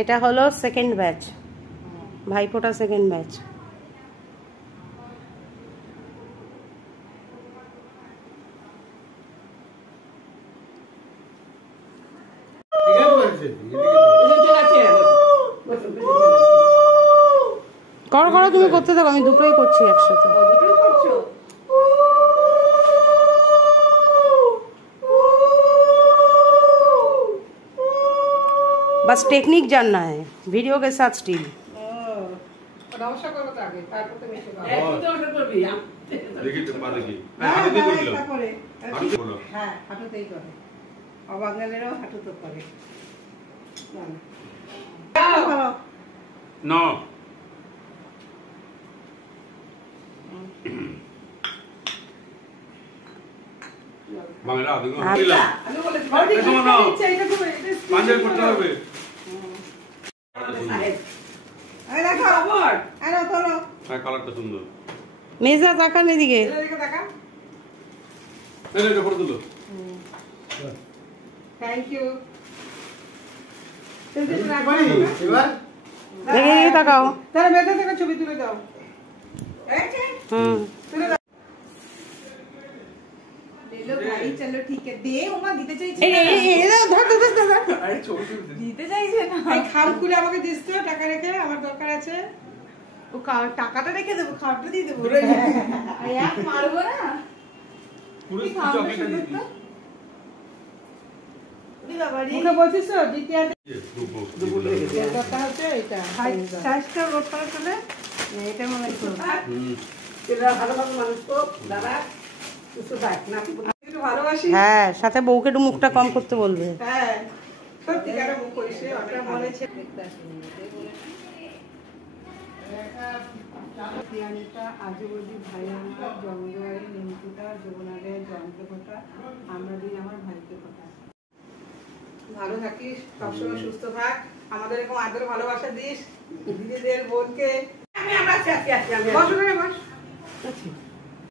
এটা হলো second batch, Bhaiphota second batch. করো করো, তুমি করতে থাকো, আমি দুটোই করছি একসাথে। बस टेक्निक जानना है वीडियो के साथ स्टिल। বাংলা দেখো আমি বলেছি পাঞ্জাবি পড়তে হবে। আরে দেখো আবার আরে তোলো, হ্যাঁ কালারটা সুন্দর। মেজা তাকান এদিকে, এদিকে তাকা, এই এটা পড়ে দিলো। Thank you. এবার এই তাকাও, তাহলে বেঁধে থেকে ছবি তুলে দাও। তুলে দাও। लो भाई चलो ठीक है दे उमा দিতে চাইছে না এই ধর ধর ধর আরে ছবি দিতে চাইছে না এই খাম খুলে আমাকে দিস তো টাকা রেখে আমার দরকার আছে ও টাকাটা রেখে দেব খামটা দিয়ে দেব আয়া মারবো না পুরো চকলেটটা দিয়ে দিস ওরে বাবা রে ওকে বলছিস তো দ্বিতীয় দরকার হচ্ছে এটা সাইজটা রোড করে চলে এটা মনে করো এরা ভালোভাবে মানুষ তো দাদা কিছু দেখ না ভালোবাসি। হ্যাঁ সাথে বউকে একটু মুখটা কম করতে বলবে। হ্যাঁ সত্যিকার মুখ কইছে ওটা বলেছে পিয়ানিটা আজীবনী ভাই আমার জন্মজয়ের নিমকুটা যমুনাদের জন্মকটা আমরা দিন আমার ভাইকে কথা। ভালো থাকিস, সবসময় সুস্থ থাক, আমাদের এরকম আদর ভালোবাসা দিস দিদিদের বোনকে। আমি আমরা আছি বস।